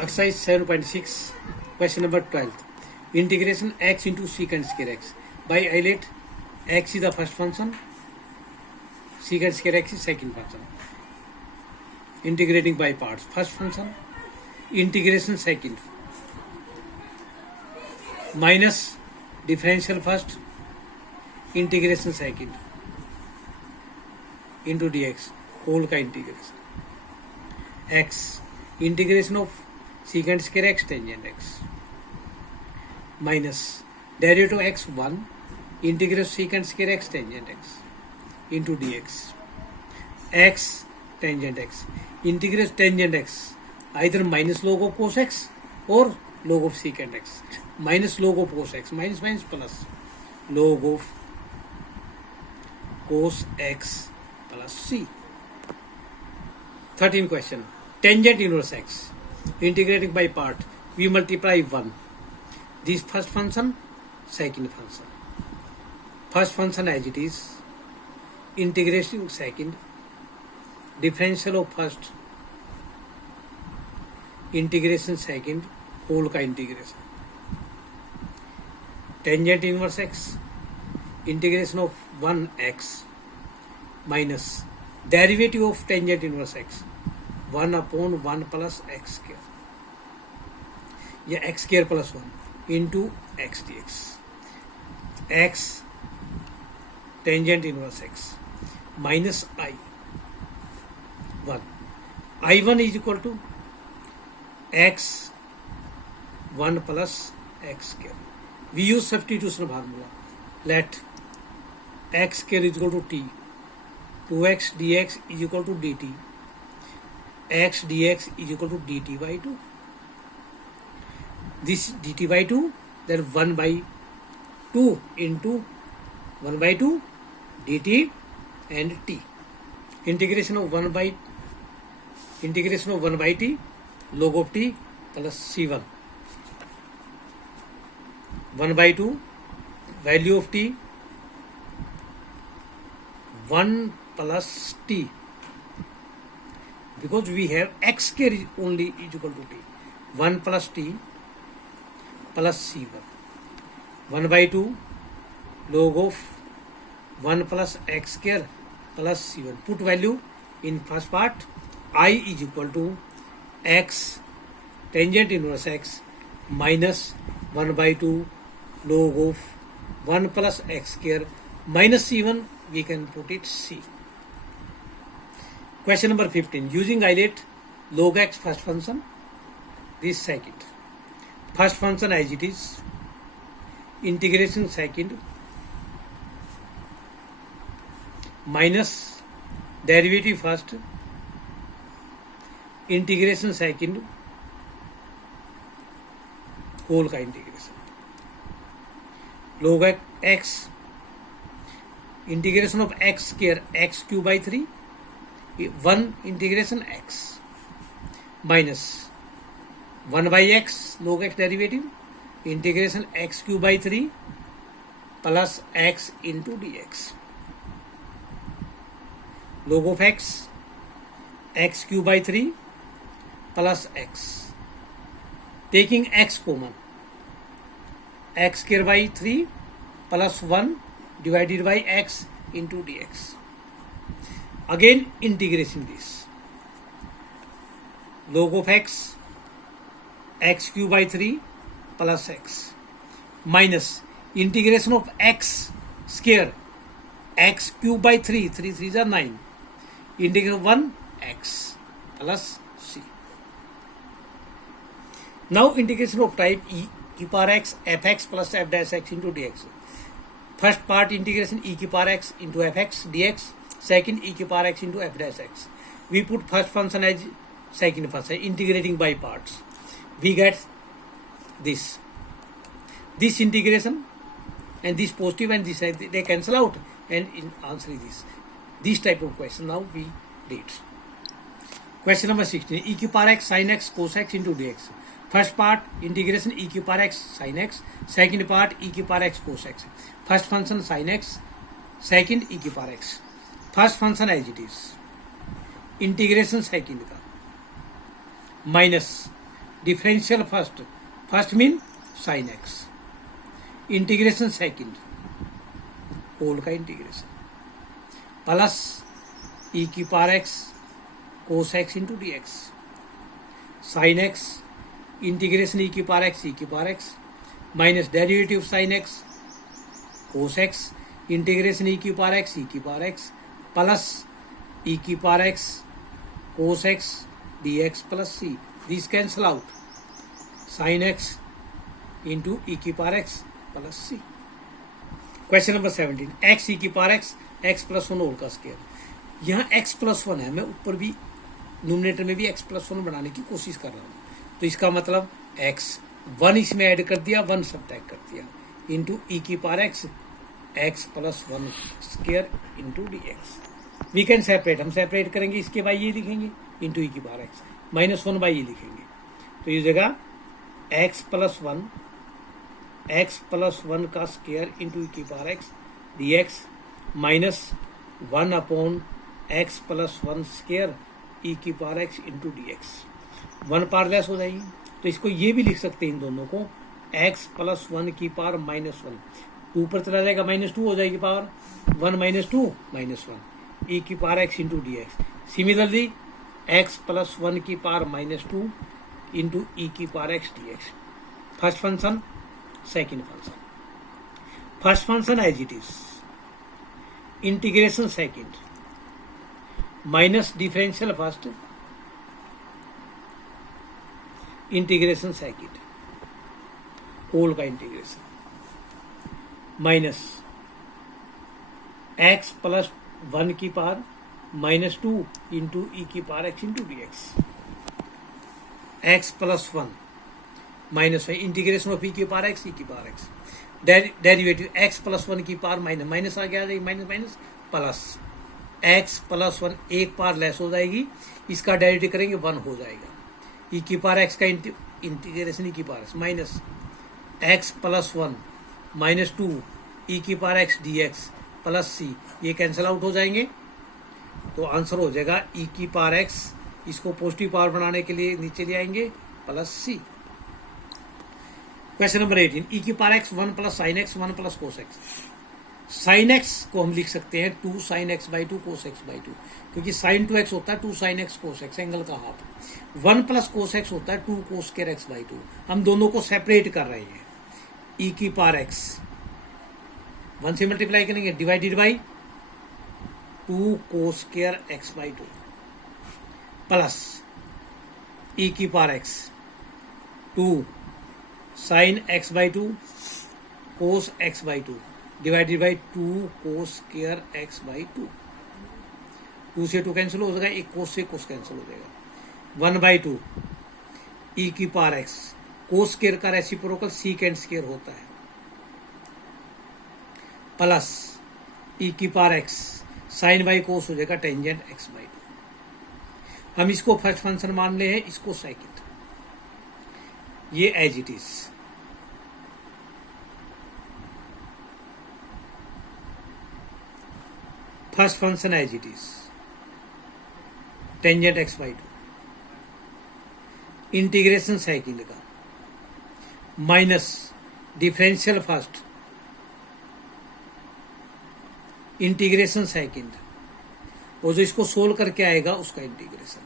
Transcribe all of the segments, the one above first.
Exercise 7.6, question number 12. Integration x into secant square x. By evaluate, x is the first function, secant square x is second function. Integrating by parts. First function, integration second, minus differential first, integration second, into dx, whole का integration. X, integration of secant square x tangent x, minus derivative of x1, integration of secant square x tangent x into dx. X tangent x, integration tangent x, either minus log of cos x or log of secant x. Minus log of cos x, minus minus plus log of cos x plus c. 13th question. Tangent inverse x. Integrating by part, we multiply 1. This first function, second function. First function as it is, integration second, differential of first, integration second, whole का integration. Tangent inverse x, integration of 1x minus derivative of tangent inverse x, 1 upon 1 plus x square, या x square plus 1 into x dx. X tangent inverse x minus I 1. I1 is equal to x 1 plus x square. We use substitution formula. Let x square is equal to t. 2x dx is equal to dt. X dx is equal to dt by 2. This dt by 2, then 1 by 2 into 1 by 2 dt and t. Integration of 1 by t, log of t plus c1. 1 by 2, value of t, 1 plus t, because we have x square is only is equal to t. 1 plus t plus c1. 1 by 2 log of 1 plus x square plus c1. Put value in first part. I is equal to x tangent inverse x minus 1 by 2 log of 1 plus x square minus c1, we can put it c. Question number 15. Using isolate log x first function, this second. First function as it is, integration second, minus derivative first, integration second, whole का integration. Log x, integration of x square, x cube by 3, 1 integration x, minus 1 by x, log x derivative, integration x cube by 3 plus x into dx. Log of x, x cube by 3 plus x. Taking x common, x square by 3 plus 1 divided by x into dx. Again integration this. Log of x, x cube by 3 plus x, minus integration of x square, x cube by 3, 3 3s are 9, integration of 1 x plus c. Now integration of type e की power x fx plus f dash x into dx. First part integration e की power x into fx dx, second e की power x into f dash x. We put first function as second function, integrating by parts. We get this integration and this positive and this they cancel out, and in answering this type of question now we did. Question number 16. E की power x sin x cos x into dx. First part integration e की power x sin x, second part e की power x cos x. First function sin x, second e की power x. First function as it is, integration second का, minus differential first, first mean sine x, integration second, whole का integration, plus ई की power x cos x into D x, sine x integration ई की power x minus derivative sine x cos x integration ई की power x plus ई की power x cos x d x plus c, this cancel out, sine x into ई की power x plus c. Question number 17, x e की power x plus 1 whole का square. यहाँ x plus 1 है, मैं ऊपर भी numerator में भी एक्स प्लस 1 बनाने की कोशिश कर रहा हूँ, तो इसका मतलब एक्स 1 इसमें ऐड कर दिया, 1 सब्ट्रैक्ट कर दिया, इंटू ई की power x plus 1 square into D X. We can separate, हम सेपरेट करेंगे, इसके बाई ये लिखेंगे इंटू ई की पावर एक्स माइनस 1 बाई ये लिखेंगे, तो ये जगह एक्स प्लस 1 का स्क्वायर इंटू ई की power x d x minus 1 upon x plus 1 square e की power x into D x, 1 power less हो जाएगी, तो इसको ये भी लिख सकते हैं इन दोनों को, एक्स प्लस 1 की पावर माइनस 1, 2 पर चला जाएगा माइनस 2 हो जाएगी पावर, 1 माइनस 2 माइनस 1 ई की power x into D x. Similarly x plus 1 की पावर माइनस 2 इंटू ई की power x d x. First function second function, first function as it is, integration second minus differential first integration second, whole का integration minus x plus 1 की power minus 2 into ई की power x into D x, x plus 1 minus integration of e की power x, e की power x, derivative x plus 1 की power minus आ गया, minus minus plus x plus 1 एक power less हो जाएगी, इसका derivative करेंगे 1 हो जाएगा, ई की पावर एक्स का इंटीग्रेशन ई की power x minus x plus 1 minus 2 ई की power x d x plus c, ये कैंसिल आउट हो जाएंगे, तो आंसर हो जाएगा ई की पावर एक्स, इसको पॉजिटिव पावर बनाने के लिए नीचे ले आएंगे प्लस सी। क्वेश्चन नंबर 18, ई की power x 1 plus sine x 1 plus cos x. Sine x को हम लिख सकते हैं 2 sine x by 2 cos x by 2, क्योंकि साइन 2x होता है 2 sine x cos x, angle का हाफ। 1 प्लस कोस एक्स होता है 2 कोस स्क्वायर एक्स बाई 2, हम दोनों को सेपरेट कर रहे हैं। ई की पावर एक्स 1 से मल्टीप्लाई करेंगे, divided by 2 cos square x by 2 plus ई की power x 2 sine x by 2 cos x by 2 divided by 2 cos square x by 2, 2 से 2 कैंसिल हो जाएगा, एक कोस से कोस कैंसिल हो जाएगा, 1 बाई 2 ई की पावर एक्स, कोस स्क्वायर का रेसिप्रोकल सीकेंड स्क्वायर होता है, प्लस ई की power X sine by cos हो जाएगा टेंजेंट एक्स बाई 2। हम इसको फर्स्ट फंक्शन मान ले हैं, इसको सेकंड, ये as it is. First function as it is, tangent x by 2, integration second का minus differential first integration second, और जो इसको सोल्व करके आएगा उसका इंटीग्रेशन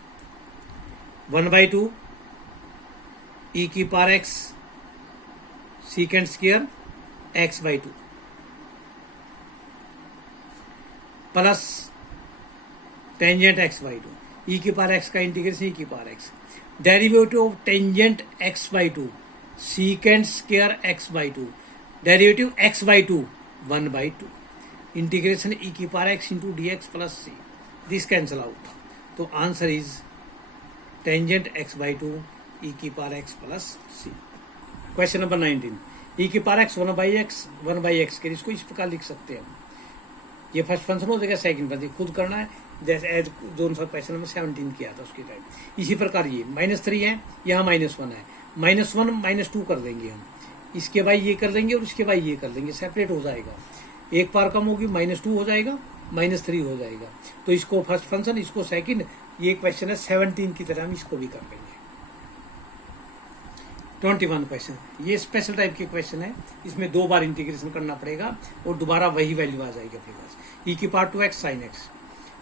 1 बाई 2 ई की power x secant square x by 2 plus tangent x by 2, ई की power x का इंटीग्रेशन ई की power x, derivative of tangent x by 2 secant square x by 2, derivative x by 2 1 by 2, integration ई की power x into D x plus c, this cancel out, तो answer is tangent x by 2 ई की power x plus c. Question number 19, ई की power x 1 by x के, इसको इस प्रकार लिख सकते हैं, ये फर्स्ट फंक्शन हो जाएगा, सेकंड फंक्शन खुद करना है, जैसे एज दोनों सा क्वेश्चन नंबर 17 किया था उसके टाइम। इसी प्रकार ये -3 है, यहाँ -1 है, -1 -2 कर देंगे हम, इसके बाद ये कर देंगे और इसके बाद ये कर देंगे, सेपरेट हो जाएगा, एक पावर कम होगी -2 हो जाएगा, -3 हो जाएगा, तो इसको फर्स्ट फंक्शन, इसको सेकंड, ये क्वेश्चन है 17 की तरह हम इसको भी कर लेंगे। 21 क्वेश्चन, ये स्पेशल टाइप के क्वेश्चन है, इसमें 2 बार इंटीग्रेशन करना पड़ेगा और दोबारा वही वैल्यू आ जाएगी अपने पास। ई की power 2x sine x,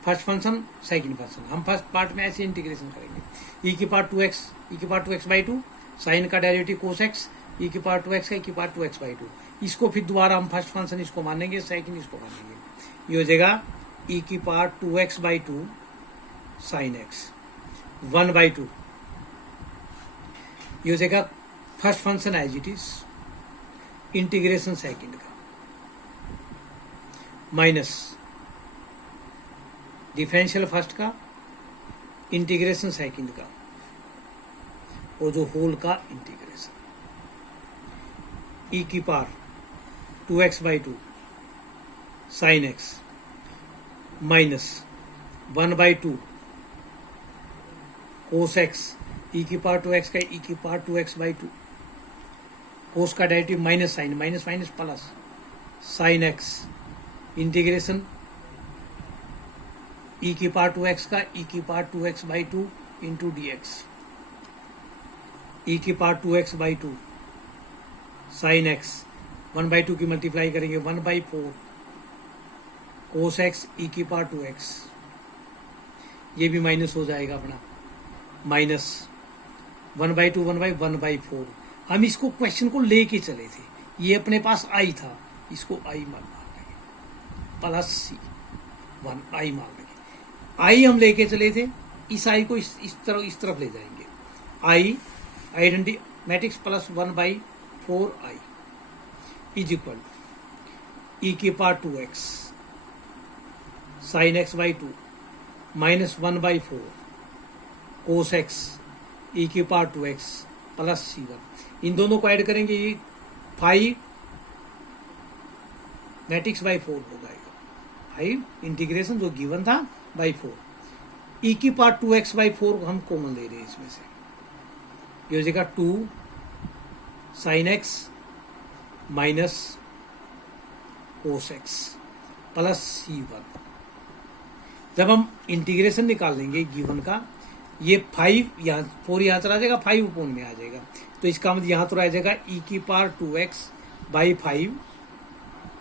first function second function, हम फर्स्ट पार्ट में ऐसे इंटीग्रेशन करेंगे। ई की पावर 2x, ई की पावर 2x/2, साइन का डेरिवेटिव कोस एक्स, ई की पावर 2x का ई की पावर 2x/2, इसको फिर दोबारा हम फर्स्ट फंक्शन इसको मानेंगे, सेकंड इसको मानेंगे। ये हो जाएगा ई की पावर 2x/2 साइन एक्स 1/2, ये हो जाएगा first function as it is, integration second का, माइनस डिफरेंशियल फर्स्ट का, इंटीग्रेशन सेकंड का, और जो होल का इंटीग्रेशन, ई की power 2x/2 sine x minus 1/2 cos x, e की पावर 2x का ई की पावर 2x/2, कोस का derivative minus sine, minus minus plus sine x, integration ई की पावर 2x का ई की पावर 2x/2 इंटू dx, ई की पावर 2x/2 साइन एक्स 1/2 की multiply करेंगे 1/4 कोस एक्स ई की पावर 2x, ये भी माइनस हो जाएगा अपना, माइनस 1/2 1/4। हम इसको क्वेश्चन को लेके चले थे, ये अपने पास आई था, इसको आई मान लेंगे, प्लस सी 1 आई मान लेंगे। आई हम लेके चले थे, इस आई को इस तरफ ले जाएंगे। I identity matrix plus 1/4 I is equal e की power 2x sine x/2 minus 1/4 cos x e की पावर 2x प्लस C1। इन दोनों को ऐड करेंगे, ये 5 मैट्रिक्स बाई 4 हो जाएगा, 5 इंटीग्रेशन जो गिवन था बाई 4, ई की पावर 2x/4 को हम कॉमन ले रहे हैं इसमें से, ये हो जाएगा 2 sine x minus cos x plus C1। जब हम इंटीग्रेशन निकाल लेंगे गिवन का, ये 5 यहाँ 4 यहाँ चला जाएगा, 5 ऊपर में आ जाएगा, तो इसका मतलब यहाँ तो रह जाएगा ई की power 2x/5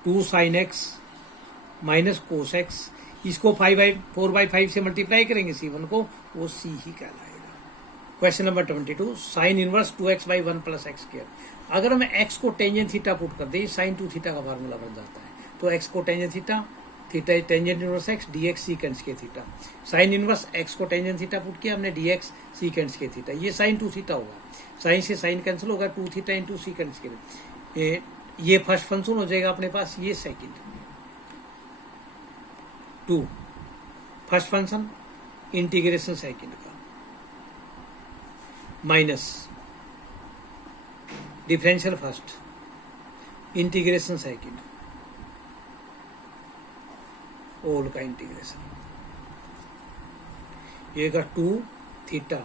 2 sine x minus cos x, इसको 4/5 से मल्टीप्लाई करेंगे C1 को, वो C ही कहलाएगा। Question number 22, sine inverse 2x/1 plus x square. अगर हम x को टेंजेंट थीटा पुट कर दें, साइन 2 थीटा का फार्मूला बन जाता है, तो x को tangent theta, theta tangent inverse x dx सीकेंस के थीटा, साइन इनवर्स x को टेंजेंट थीटा पुट किया हमने dx सीकेंस के थीटा, ये साइन 2 थीटा होगा, साइन से साइन कैंसिल होगा, 2 थीटा इंटू सीकेंस के, ये फर्स्ट फंक्शन हो जाएगा अपने पास, ये second 2 first function integration second का minus differential first integration second whole का इंटीग्रेशन, ये का 2 theta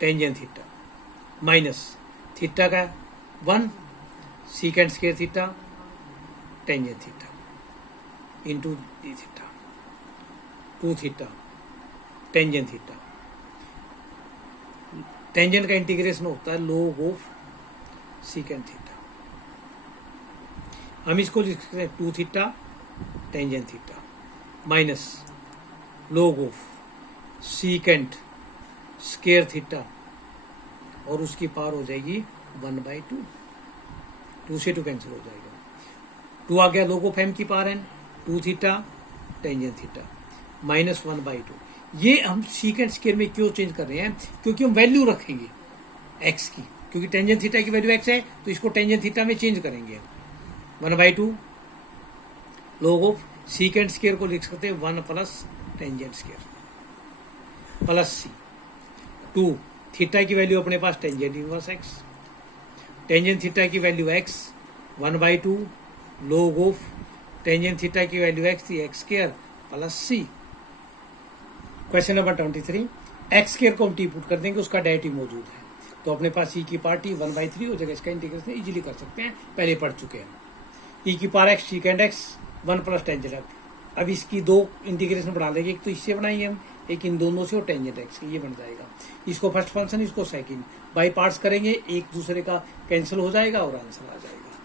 tangent theta minus theta का 1 secant square theta tangent theta into d theta 2 theta tangent theta, tangent का इंटीग्रेशन होता है log ऑफ सीकेंड थीटा, हम इसको लिख सकते हैं 2 theta tangent theta minus log of secant square theta, और उसकी पावर हो जाएगी 1/2, 2 से 2 कैंसिल हो जाएगा, 2 आ गया, log ऑफ m की power n 2 theta tangent theta minus 1/2। ये हम सीकेंट स्क्वायर में क्यों चेंज कर रहे हैं, क्योंकि हम वैल्यू रखेंगे x की, क्योंकि टेंजेंट थीटा की वैल्यू x है, तो इसको टेंजेंट थीटा में चेंज करेंगे। 1/2 log ऑफ सीकेंट स्क्वायर को लिख सकते हैं 1 plus tangent square plus c 2 theta की वैल्यू अपने पास tangent inverse x, tangent theta की value x 1/2 log of tangent theta की वैल्यू x थी x square plus c. Question number 23, x square को हम टी पुट कर देंगे, उसका डेरिवेटिव मौजूद है, तो अपने पास ई की पावर टी 1/3 हो जाएगा, इसका इंटीग्रेशन इजीली कर सकते हैं, पहले पढ़ चुके हैं। ई की power x सीकेंड x 1 plus tangent, अब इसकी 2 इंटीग्रेशन बढ़ा लेंगे, एक तो इससे बनाएंगे हम एक इन दोनों से और टेंजेंट एक्स ये बन जाएगा। इसको फर्स्ट फंक्शन, इसको सेकंड, बाई पार्ट्स करेंगे, एक दूसरे का कैंसिल हो जाएगा और आंसर आ जाएगा।